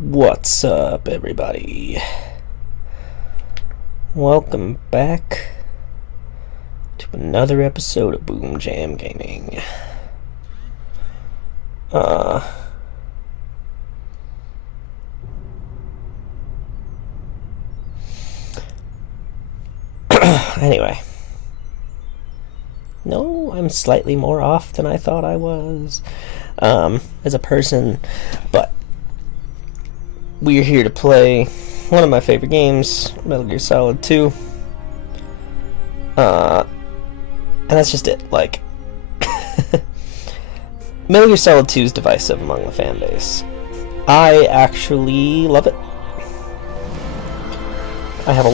What's up, everybody? Welcome back to another episode of BoomJamGaming. Anyway. No, I'm slightly more off than I thought I was, as a person, but we're here to play one of my favorite games, Metal Gear Solid 2. And that's just it. Like, Metal Gear Solid 2 is divisive among the fan base. I actually love it. I have a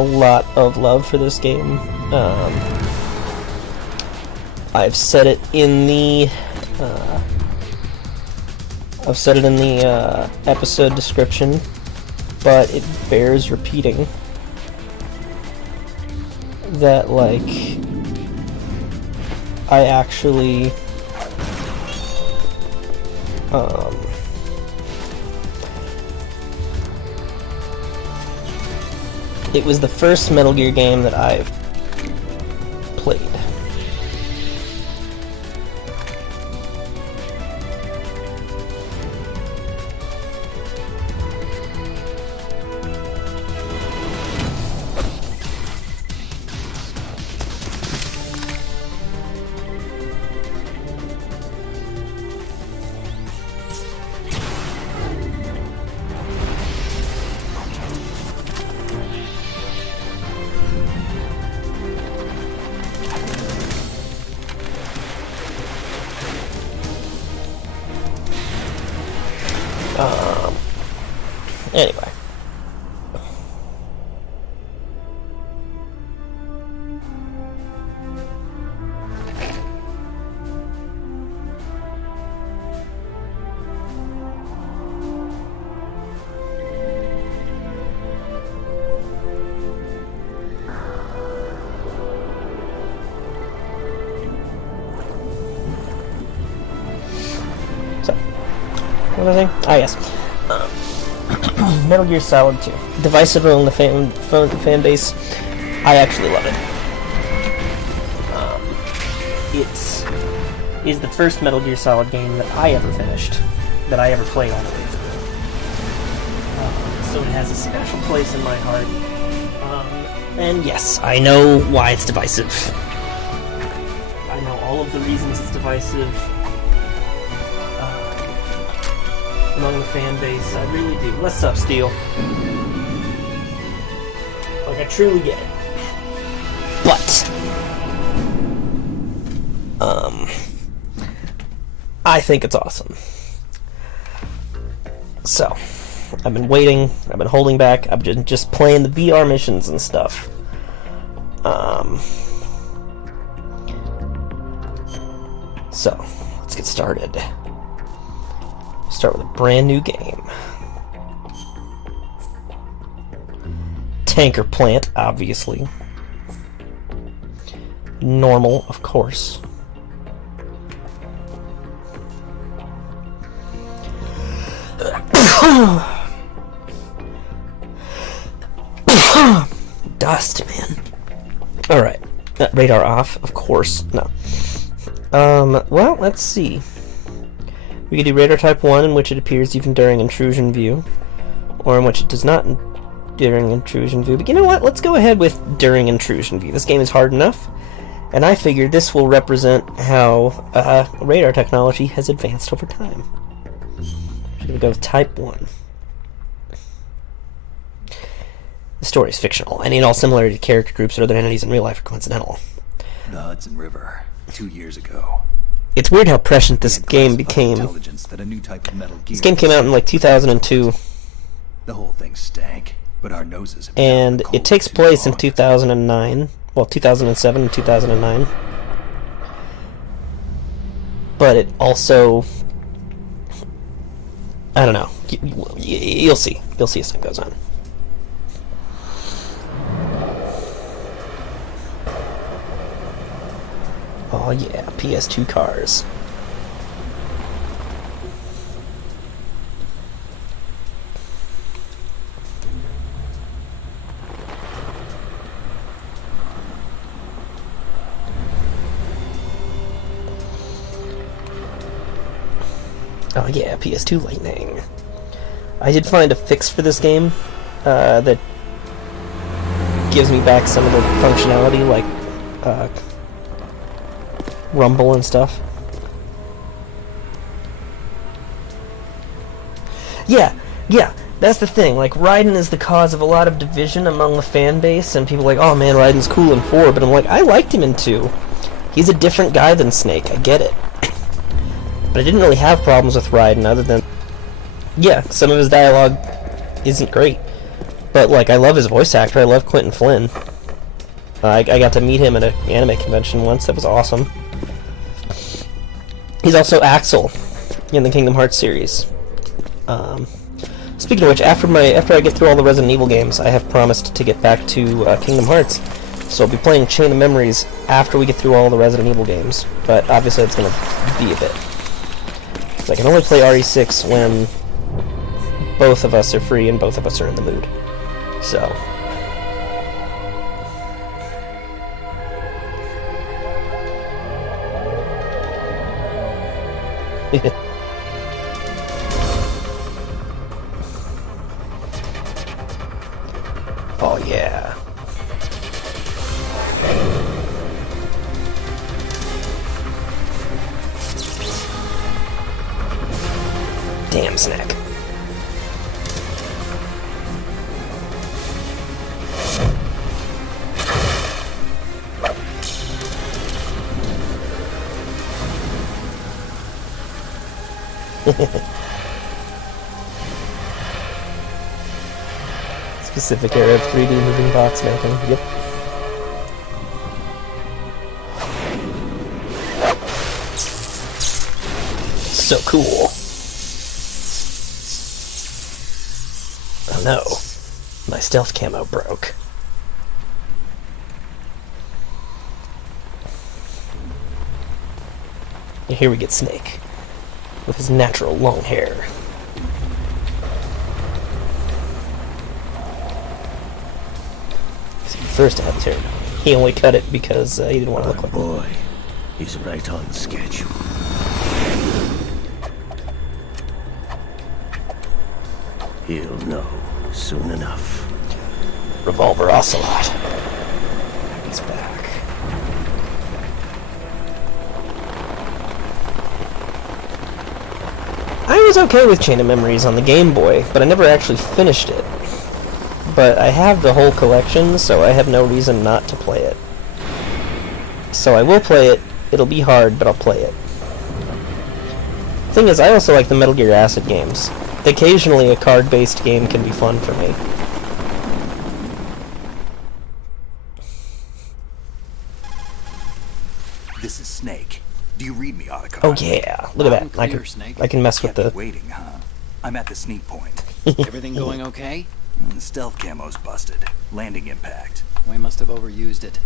lot of love for this game. I've said it in the episode description, but it bears repeating that, like, I actually it was the first Metal Gear game that I've played. Anyway. So, what was I saying? Ah, yes. Metal Gear Solid 2. Divisive among the fan base. I actually love it. It is the first Metal Gear Solid game that I ever finished, that I ever played all the way through. So it has a special place in my heart. And yes, I know why it's divisive. I know all of the reasons it's divisive among the fan base. I really do. What's up, Steel? Like, I truly get it. But I think it's awesome. So, I've been waiting, I've been holding back, I've been just playing the VR missions and stuff. So, let's get started. Start with a brand new game. Tanker plant, obviously. Normal, of course. Dust, man. Alright. Radar off, of course. No. Well, let's see. We could do radar type 1, in which it appears even during intrusion view, or in which it does not during intrusion view. But you know what? Let's go ahead with during intrusion view. This game is hard enough, and I figure this will represent how radar technology has advanced over time. We're going to go with type 1. The story is fictional. Any and all similarity to character groups or other entities in real life are coincidental. The Hudson River, 2 years ago. It's weird how prescient this game became. That a new type of Metal Gear this game came out in like 2002. The whole thing stank, but our noses have and it takes place in 2009. Well, 2007 and 2009. But it also, I don't know. You'll see. You'll see as time goes on. Oh yeah, PS2 cars. Oh yeah, PS2 Lightning. I did find a fix for this game that gives me back some of the functionality, like rumble and stuff. Yeah, that's the thing. Like, Raiden is the cause of a lot of division among the fan base, and people are like, oh man, Raiden's cool in 4, but I'm like, I liked him in 2. He's a different guy than Snake, I get it. But I didn't really have problems with Raiden other than, yeah, some of his dialogue isn't great. But, like, I love his voice actor. I love Quentin Flynn. I got to meet him at an anime convention once. That was awesome. He's also Axel in the Kingdom Hearts series. Speaking of which, after I get through all the Resident Evil games, I have promised to get back to Kingdom Hearts. So I'll be playing Chain of Memories after we get through all the Resident Evil games. But obviously it's going to be a bit. So I can only play RE6 when both of us are free and both of us are in the mood. So. Oh yeah. Damn snack. Specific era of 3D moving box making. Yep. So cool. Oh no. My stealth camo broke. And here we get Snake. With his natural long hair. First to have his hair done. He only cut it because he didn't want to look like boy. He's right on schedule. He'll know soon enough. Revolver Ocelot. He's back. I was okay with Chain of Memories on the Game Boy, but I never actually finished it. But I have the whole collection, so I have no reason not to play it. So I will play it. It'll be hard, but I'll play it. Thing is, I also like the Metal Gear Acid games. Occasionally a card-based game can be fun for me. This is Snake. Do you read me, Otacon? Oh yeah, look at that. I can mess with the... waiting, huh? I'm at the sneak point. Everything going okay? Stealth camo's busted. Landing impact. We must have overused it.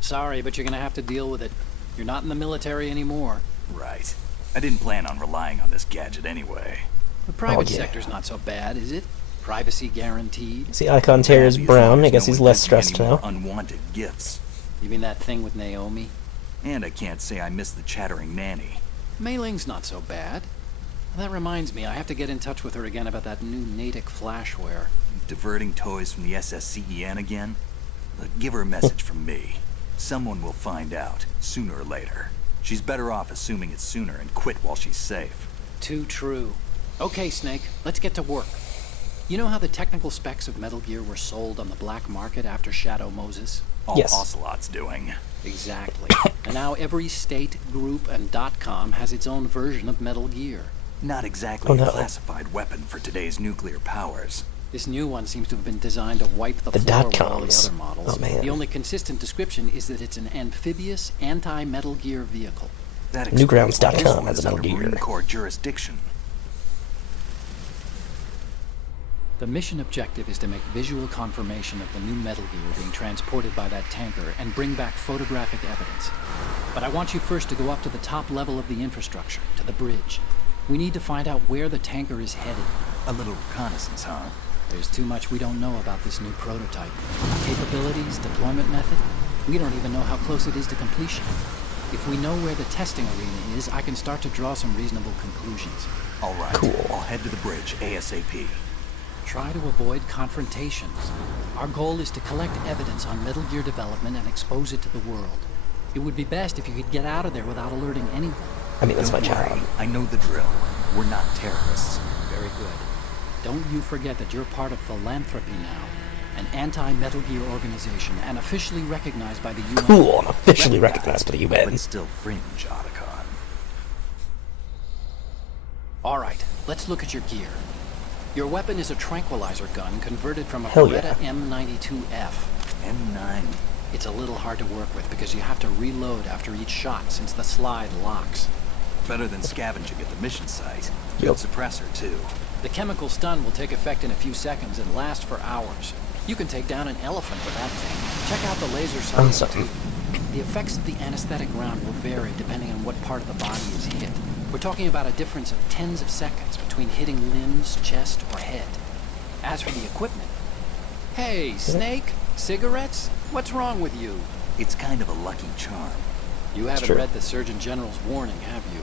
Sorry, but you're gonna have to deal with it. You're not in the military anymore. Right. I didn't plan on relying on this gadget anyway. The private yeah. sector's not so bad, is it? Privacy guaranteed. See, Icon's hair is brown. I guess he's less stressed now. Unwanted gifts. You mean that thing with Naomi? And I can't say I miss the chattering nanny. Mei Ling's not so bad. That reminds me, I have to get in touch with her again about that new Natick flashware. Diverting toys from the SSCEN again? But give her a message from me. Someone will find out, sooner or later. She's better off assuming it's sooner and quit while she's safe. Too true. Okay, Snake, let's get to work. You know how the technical specs of Metal Gear were sold on the black market after Shadow Moses? All Yes. Ocelot's doing. Exactly. And now every state, group, and .com has its own version of Metal Gear. Not exactly Oh, no. a classified weapon for today's nuclear powers. This new one seems to have been designed to wipe the The floor with all the .coms. other models. Oh, man. The only consistent description is that it's an amphibious, anti-Metal Gear vehicle. That Newgrounds.com explains why this one has is a Metal under Gear. Marine Corps jurisdiction. The mission objective is to make visual confirmation of the new Metal Gear being transported by that tanker and bring back photographic evidence. But I want you first to go up to the top level of the infrastructure, to the bridge. We need to find out where the tanker is headed. A little reconnaissance, huh? There's too much we don't know about this new prototype. Capabilities, deployment method, we don't even know how close it is to completion. If we know where the testing arena is, I can start to draw some reasonable conclusions. All right. Cool. I'll head to the bridge ASAP. Try to avoid confrontations. Our goal is to collect evidence on Metal Gear development and expose it to the world. It would be best if you could get out of there without alerting anyone. I mean, that's my Don't job. worry. I know the drill. We're not terrorists. Very good. Don't you forget that you're part of Philanthropy now, an anti-Metal Gear organization and officially recognized by the UN. Cool, I'm officially recognized by the UN. But still fringe, Otacon. All right, let's look at your gear. Your weapon is a tranquilizer gun converted from a Hell Beretta yeah. M92F. M9. It's a little hard to work with because you have to reload after each shot since the slide locks. Better than scavenging at the mission site. Good Yep. suppressor, too. The chemical stun will take effect in a few seconds and last for hours. You can take down an elephant with that thing. Check out the laser sight. Awesome. The effects of the anesthetic round will vary depending on what part of the body is hit. We're talking about a difference of tens of seconds between hitting limbs, chest, or head. As for the equipment... Hey, Snake? Cigarettes? What's wrong with you? It's kind of a lucky charm. You haven't Sure. read the Surgeon General's warning, have you?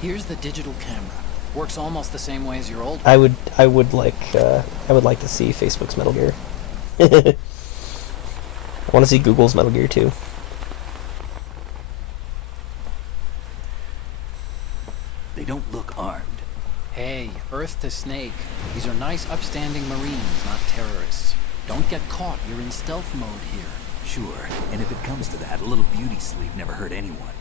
Here's the digital camera. Works almost the same way as your old one. I would like to see Facebook's Metal Gear. I want to see Google's Metal Gear too. They don't look armed. Hey, Earth to Snake. These are nice, upstanding Marines, not terrorists. Don't get caught. You're in stealth mode here. Sure, and if it comes to that, a little beauty sleep never hurt anyone.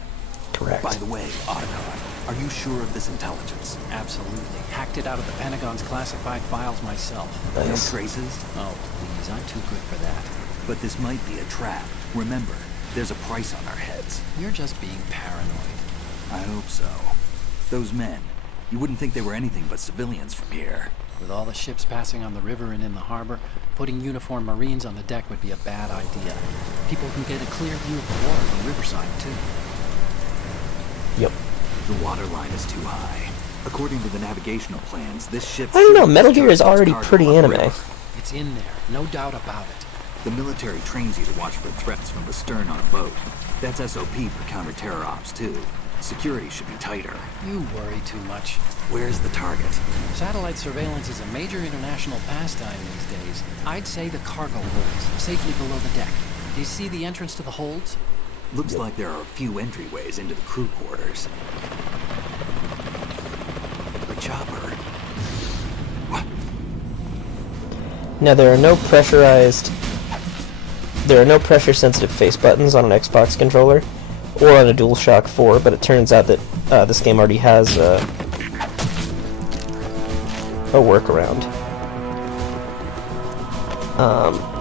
Correct. By the way, Otacon, are you sure of this intelligence? Absolutely. Hacked it out of the Pentagon's classified files myself. No Nice. traces? Oh, please, I'm too good for that. But this might be a trap. Remember, there's a price on our heads. You're just being paranoid. I hope so. Those men, you wouldn't think they were anything but civilians from here. With all the ships passing on the river and in the harbor, putting uniformed Marines on the deck would be a bad idea. People can get a clear view of the water from Riverside, too. Yep. The water line is too high. According to the navigational plans, this ship... I don't know. should Metal Gear is discharge its already cargo pretty up anime. river. It's in there, no doubt about it. The military trains you to watch for threats from the stern on a boat. That's SOP for counter-terror ops, too. Security should be tighter. You worry too much. Where's the target? Satellite surveillance is a major international pastime these days. I'd say the cargo holds, safely below the deck. Do you see the entrance to the holds? Looks like there are a few entryways into the crew quarters. The chopper. What? Now there are no pressure-sensitive face buttons on an Xbox controller or on a DualShock 4, but it turns out that this game already has a workaround.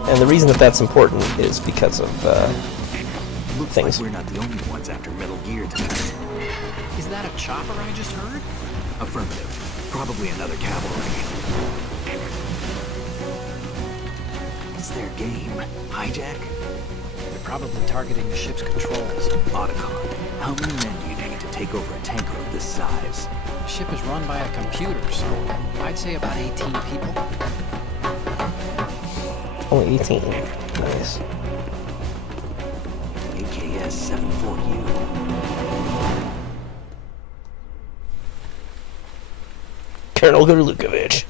And the reason that that's important is because of Looks things. like we're not the only ones after Metal Gear tonight. Is that a chopper I just heard? Affirmative. Probably another cavalry. What's their game? Hijack? They're probably targeting the ship's controls. Otacon, how many men do you need to take over a tanker of this size? The ship is run by a computer, so I'd say about 18 people. only 18. Nice. AKS 74U. Colonel Gurlukovich.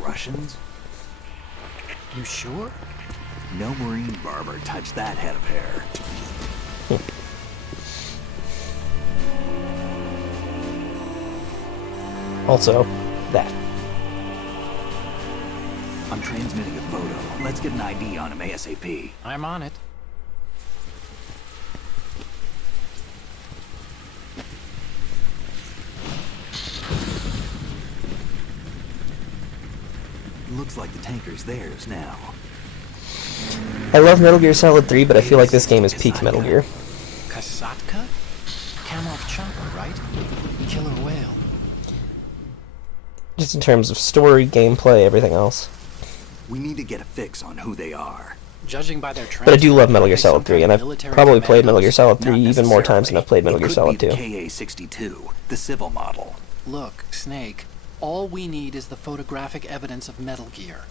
Russians? You sure? No Marine barber touched that head of hair. Also, that. I'm transmitting a photo. Let's get an ID on him ASAP. I'm on it. Looks like the tanker's theirs now. I love Metal Gear Solid 3, but I feel like this game is peak Metal Gear. Kasatka? Kamov chopper, right? Killer whale. Just in terms of story, gameplay, everything else. We need to get a fix on who they are. Judging by their But I do love Metal Gear they Solid some 3, kind and of I've military probably played Metal Gear commandos. Solid 3 even more times than I've played Metal Gear Solid 2. It could be the KA-62, the civil model. Look, Snake, all we need is the photographic evidence of Metal Gear.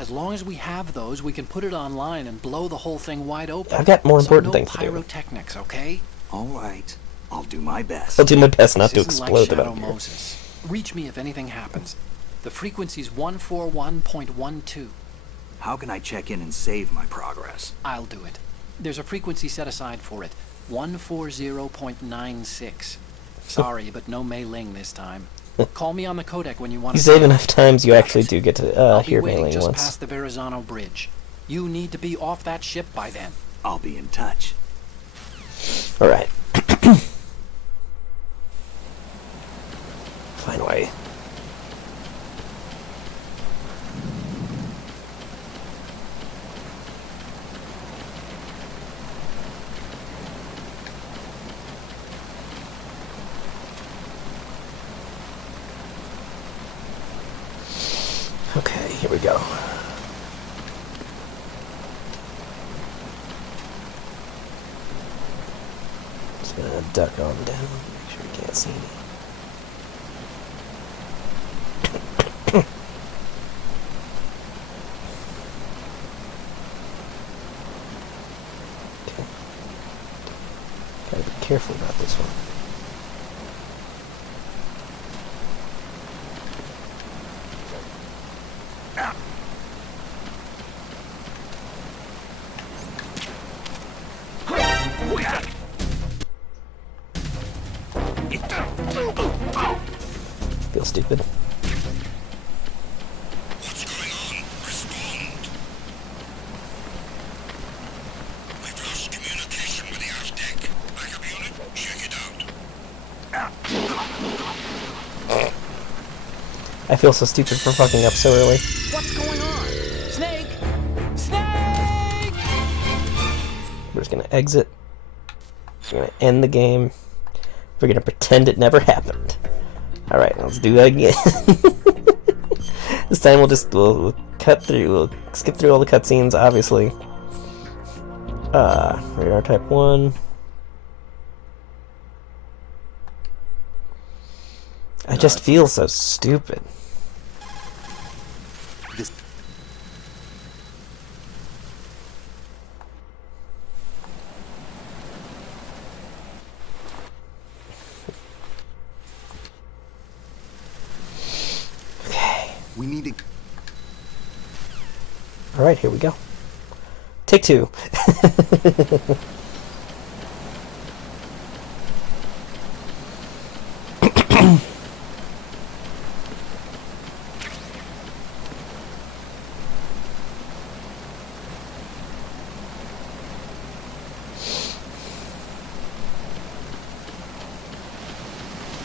As long as we have those, we can put it online and blow the whole thing wide open. I've got more important no things to do. pyrotechnics, okay? All right. I'll do my best. I'll do my best not to This isn't explode like the Shadow Metal Gear. Moses. Reach me if anything happens. The frequency's 141.12. How can I check in and save my progress? I'll do it. There's a frequency set aside for it. 140.96. Sorry, but no Mei Ling this time. Call me on the codec when you want You to. save enough times, you actually do get to I'll be hear waiting Mailing just once. past the Verrazano Bridge. You need to be off that ship by then. I'll be in touch. Alright. Fine way. Okay, here we go. Just gonna duck on down, make sure you can't see me. Okay. Gotta be careful about this one. Feel stupid. What's going on? Respond. We've lost communication with the aft deck. Backup unit, check it out. I feel so stupid for fucking up so early. What's going on? Snake! Snake! We're just gonna exit. We're gonna end the game. We're gonna pretend it never happened. Alright, let's do that again. This time we'll cut through, we'll skip through all the cutscenes, obviously. Radar type 1. I just feel so stupid. This Okay. we need to. Alright, here we go. Take 2.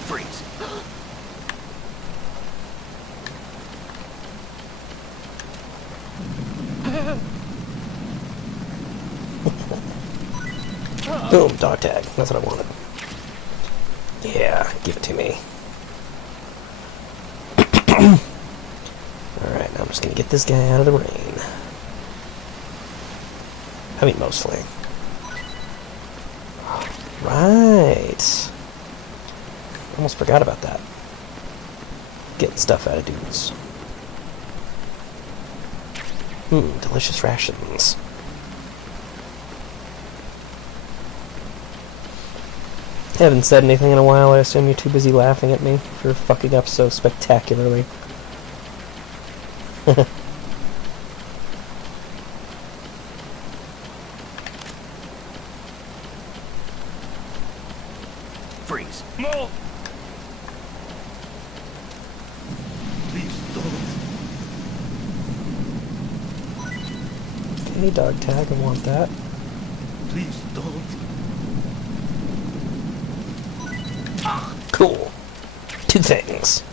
Freeze. Boom, dog tag. That's what I wanted. Yeah, give it to me. Alright, now I'm just gonna get this guy out of the rain. I mean, mostly. Right. Almost forgot about that. Getting stuff out of dudes. Delicious rations. Haven't said anything in a while. I assume you're too busy laughing at me for fucking up so spectacularly. Freeze. No. Please don't. Okay, dog tag, I want that. Please don't. Cool. 2 things.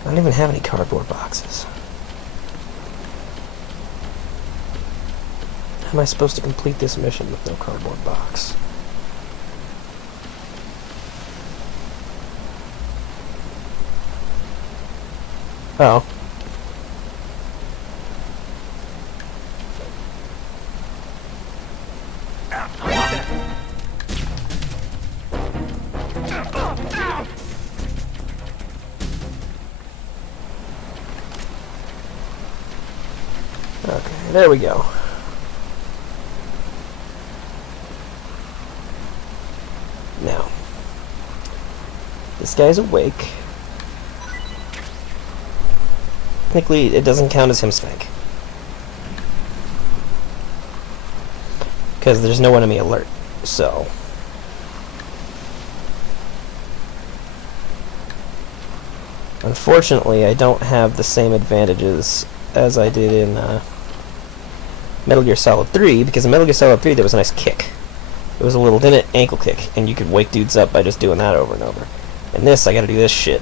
I don't even have any cardboard boxes. How am I supposed to complete this mission with no cardboard box? Oh. Okay, there we go. Now, this guy's awake. Technically, it doesn't count as him spank. Because there's no enemy alert, so... Unfortunately, I don't have the same advantages as I did in Metal Gear Solid 3, because in Metal Gear Solid 3 there was a nice kick. It was a little ankle kick, and you could wake dudes up by just doing that over and over. In this, I gotta do this shit.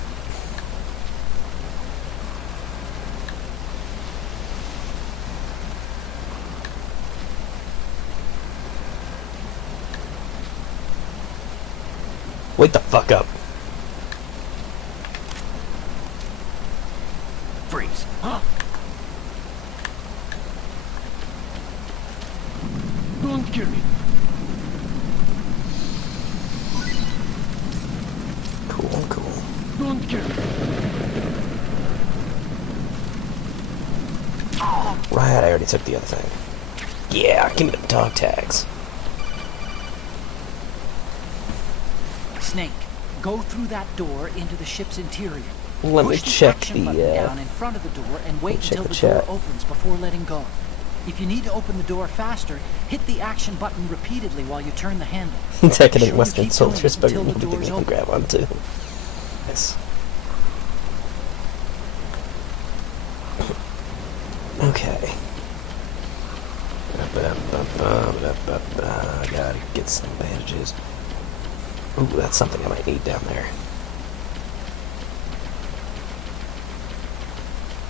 Wake the fuck up. Freeze. Huh? Don't kill me. Cool, cool. Don't kill me. Right, I already took the other thing. Yeah, give me the dog tags. Snake, go through that door into the ship's interior. Let me Push the check action the, button down in front of the door and wait check until the the chat. door opens before letting go. If you need to open the door faster, hit the action button repeatedly while you turn the handle. Decadent Sure, Western keep doing soldiers, it but until the everything door's I can open. grab onto. Yes. Okay. Gotta get some bandages. Ooh, that's something I might need down there.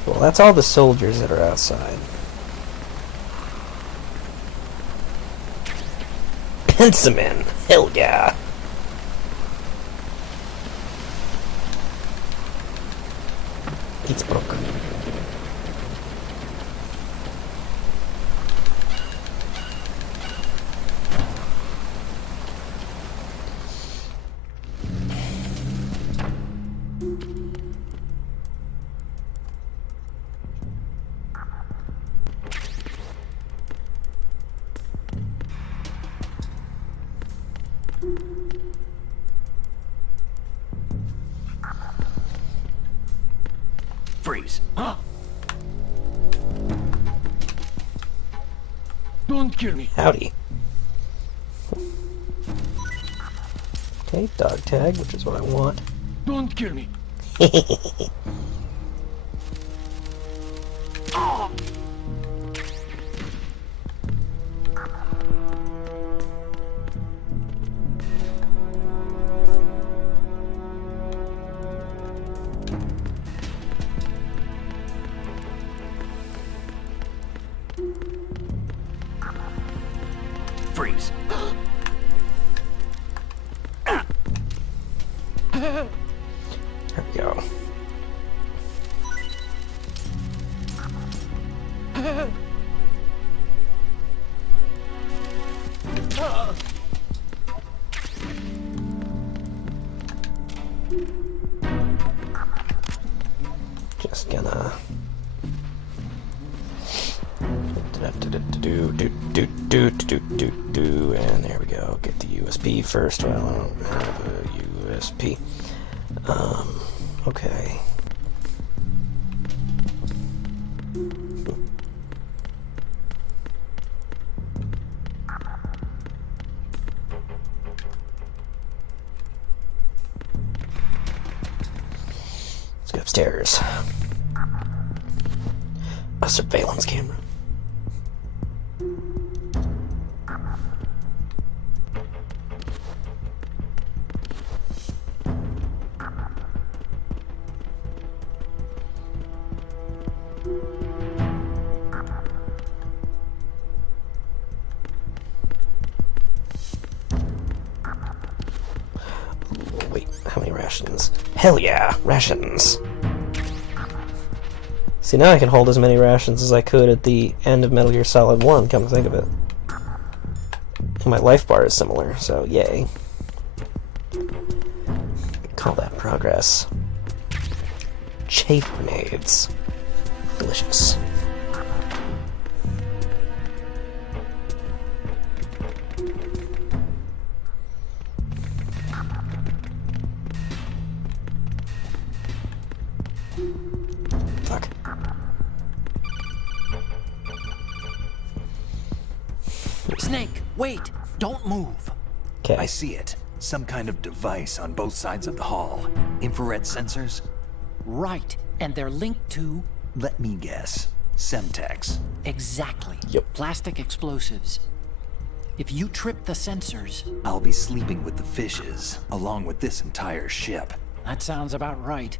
Well, that's all the soldiers that are outside. Pensamin! Hell yeah! It's broke. Freeze. Huh? Don't kill me. Howdy. Okay, dog tag, which is what I want. Don't kill me. Freeze. There we go. Just gonna and there we go. Get the USB first. Well, I don't have a USB. Okay. Let's go upstairs. A surveillance camera. Wait, how many rations? Hell yeah, rations! See, now I can hold as many rations as I could at the end of Metal Gear Solid 1, come to think of it. And my life bar is similar, so yay. Call that progress. Chafe grenades. Delicious. Fuck. Snake, wait! Don't move! Okay. I see it. Some kind of device on both sides of the hall. Infrared sensors? Right, and they're linked to... Let me guess. Semtex. Exactly. Yep. Plastic explosives. If you trip the sensors... I'll be sleeping with the fishes, along with this entire ship. That sounds about right.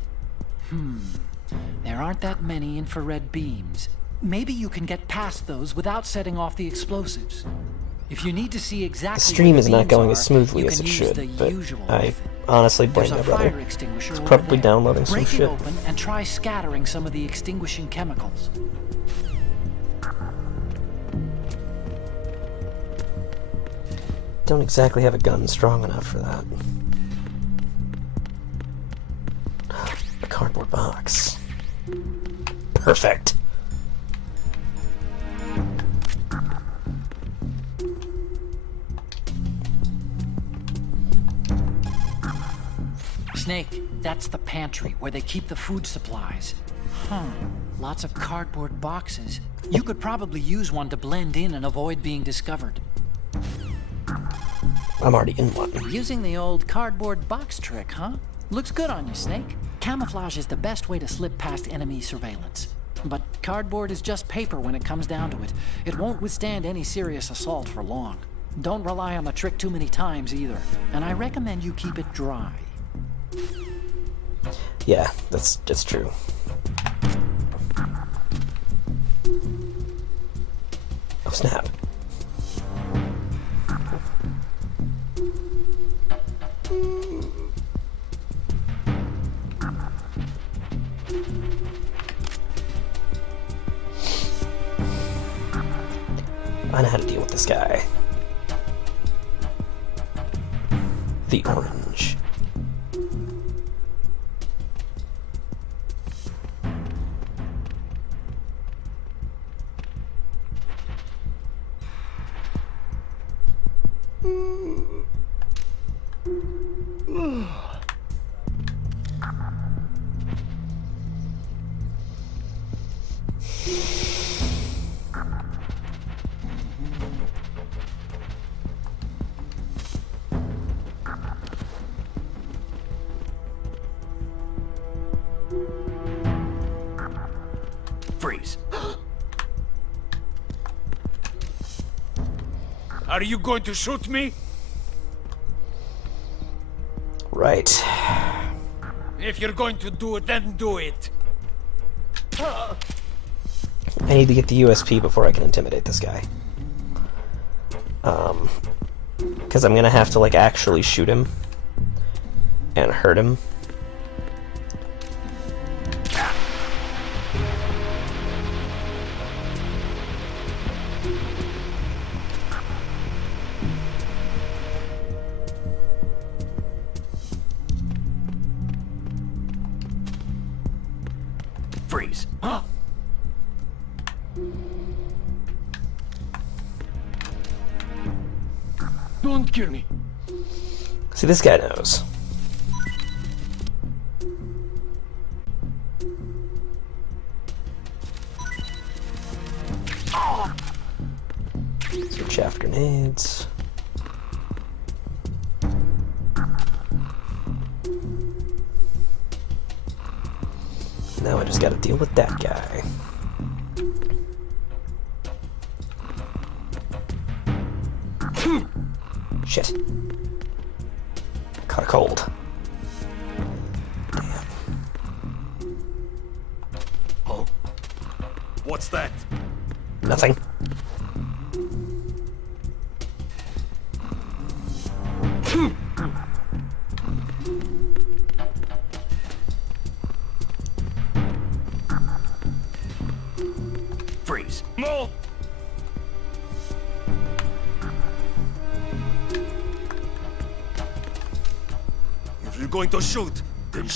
There aren't that many infrared beams. Maybe you can get past those without setting off the explosives. If you need to see exactly The stream where is the not beams going are, as smoothly you as can it use should, the but usual I method. honestly blame There's my a brother. fire extinguisher He's over probably there. downloading some Break shit. it open and try scattering some of the extinguishing chemicals. Don't exactly have a gun strong enough for that. A cardboard box. Perfect. Snake, that's the pantry where they keep the food supplies. Lots of cardboard boxes. You could probably use one to blend in and avoid being discovered. I'm already in one. Using the old cardboard box trick, huh? Looks good on you, Snake. Camouflage is the best way to slip past enemy surveillance. But cardboard is just paper when it comes down to it. It won't withstand any serious assault for long. Don't rely on the trick too many times either. And I recommend you keep it dry. Yeah, that's true. Oh snap. I know how to deal with this guy. The orange. Freeze. Are you going to shoot me? Right. If you're going to do it, then do it. I need to get the USP before I can intimidate this guy. Because I'm gonna have to, like, actually shoot him and hurt him. Freeze. Don't kill me. See, this guy knows. So chaff grenades. Now I just gotta deal with that guy. Shit. Caught a cold. Damn. Oh. What's that? Nothing. Freeze. No! If you're going to shoot, then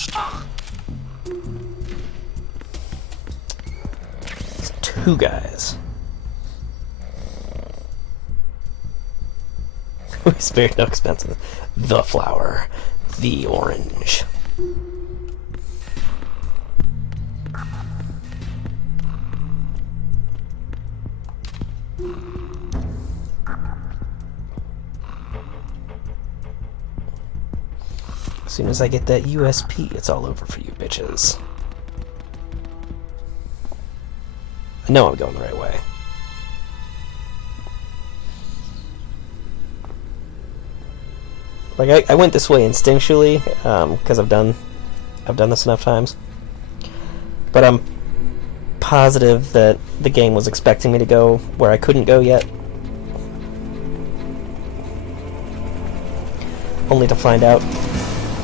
It's two guys. We spared no expense. The flower. The orange. As soon as I get that USP, it's all over for you bitches. I know I'm going the right way. Like I went this way instinctually, because I've done this enough times. But I'm positive that the game was expecting me to go where I couldn't go yet. Only to find out.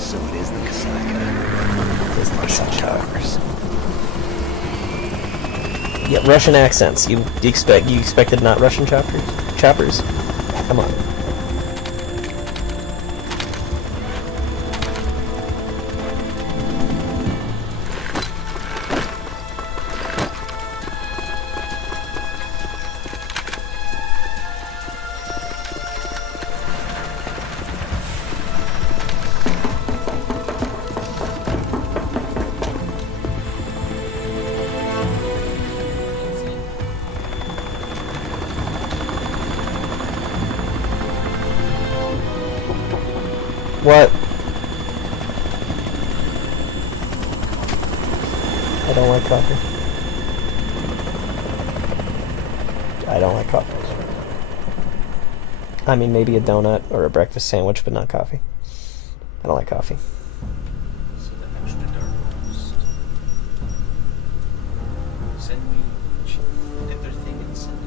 So it is the Kasaka. It's the Russian Kasaka. choppers. Yeah, Russian accents. You expected not Russian choppers? Come on. What? I don't like coffee. I don't like coffee. I mean, maybe a donut or a breakfast sandwich, but not coffee. I don't like coffee. So the extra dark roast. Send me everything and send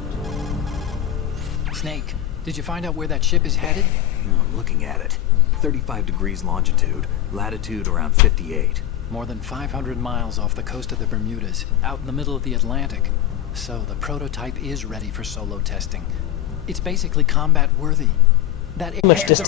it. Snake, did you find out where that ship is headed? I'm looking at it. 35 degrees longitude, latitude around 58. More than 500 miles off the coast of the Bermudas, out in the middle of the Atlantic. So the prototype is ready for solo testing. It's basically combat worthy. That Much distance.